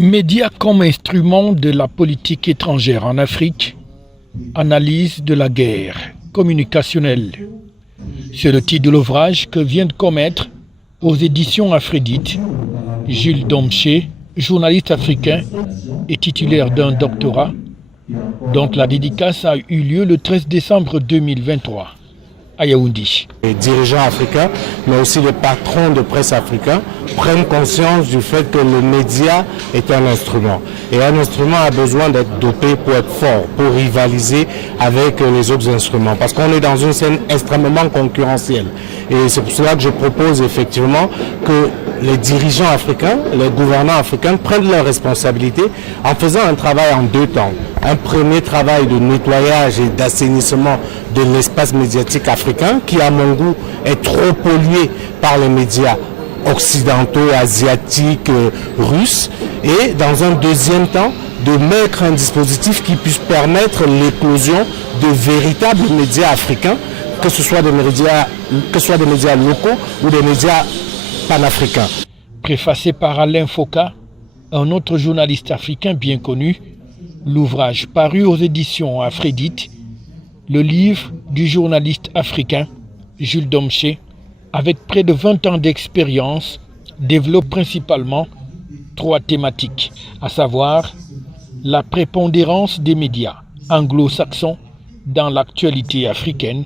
Médias comme instrument de la politique étrangère en Afrique, analyse de la guerre communicationnelle. C'est le titre de l'ouvrage que vient de commettre aux éditions Aphrodite Jules Domché, journaliste africain et titulaire d'un doctorat, dont la dédicace a eu lieu le 13 décembre 2023 à Yaoundé. Les dirigeants africains, mais aussi les patrons de presse africains prennent conscience du fait que le média est un instrument. Et un instrument a besoin d'être dopé pour être fort, pour rivaliser avec les autres instruments. Parce qu'on est dans une scène extrêmement concurrentielle. Et c'est pour cela que je propose effectivement que les dirigeants africains, les gouvernants africains prennent leurs responsabilités en faisant un travail en deux temps. Un premier travail de nettoyage et d'assainissement de l'espace médiatique africain qui, à mon goût, est trop pollué par les médias occidentaux, asiatiques, russes. Et dans un deuxième temps, de mettre un dispositif qui puisse permettre l'éclosion de véritables médias africains, que ce soit des médias locaux ou des médias panafricains. Préfacé par Alain Foka, un autre journaliste africain bien connu, l'ouvrage paru aux éditions Aphrodite, le livre du journaliste africain Jules Domché, avec près de 20 ans d'expérience, développe principalement trois thématiques, à savoir la prépondérance des médias anglo-saxons dans l'actualité africaine,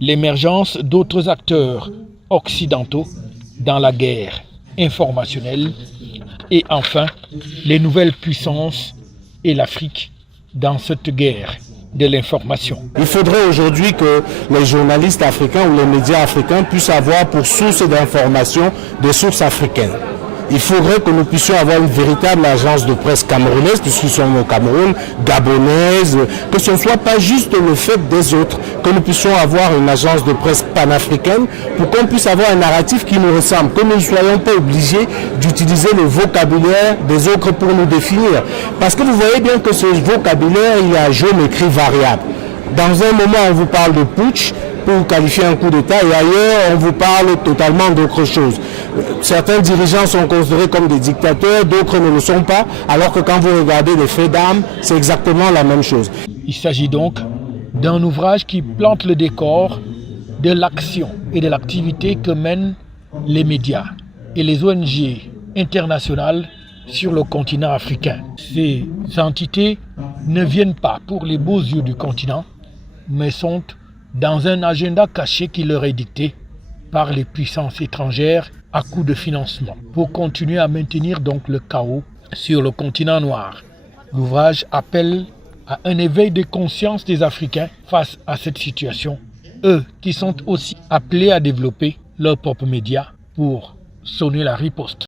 l'émergence d'autres acteurs occidentaux dans la guerre informationnelle et enfin les nouvelles puissances et l'Afrique dans cette guerre de l'information. Il faudrait aujourd'hui que les journalistes africains ou les médias africains puissent avoir pour source d'information des sources africaines. Il faudrait que nous puissions avoir une véritable agence de presse camerounaise, puisqu'ils sont au Cameroun, gabonaise, que ce ne soit pas juste le fait des autres, que nous puissions avoir une agence de presse panafricaine pour qu'on puisse avoir un narratif qui nous ressemble, que nous ne soyons pas obligés d'utiliser le vocabulaire des autres pour nous définir. Parce que vous voyez bien que ce vocabulaire, il a géométrie variable. Dans un moment, on vous parle de putsch pour qualifier un coup d'État et ailleurs, on vous parle totalement d'autre chose. Certains dirigeants sont considérés comme des dictateurs, d'autres ne le sont pas, alors que quand vous regardez les faits d'armes, c'est exactement la même chose. Il s'agit donc d'un ouvrage qui plante le décor de l'action et de l'activité que mènent les médias et les ONG internationales sur le continent africain. Ces entités ne viennent pas pour les beaux yeux du continent, mais sont dans un agenda caché qui leur est dicté par les puissances étrangères à coup de financement, pour continuer à maintenir donc le chaos sur le continent noir. L'ouvrage appelle à un éveil de conscience des Africains face à cette situation, eux qui sont aussi appelés à développer leurs propres médias pour sonner la riposte.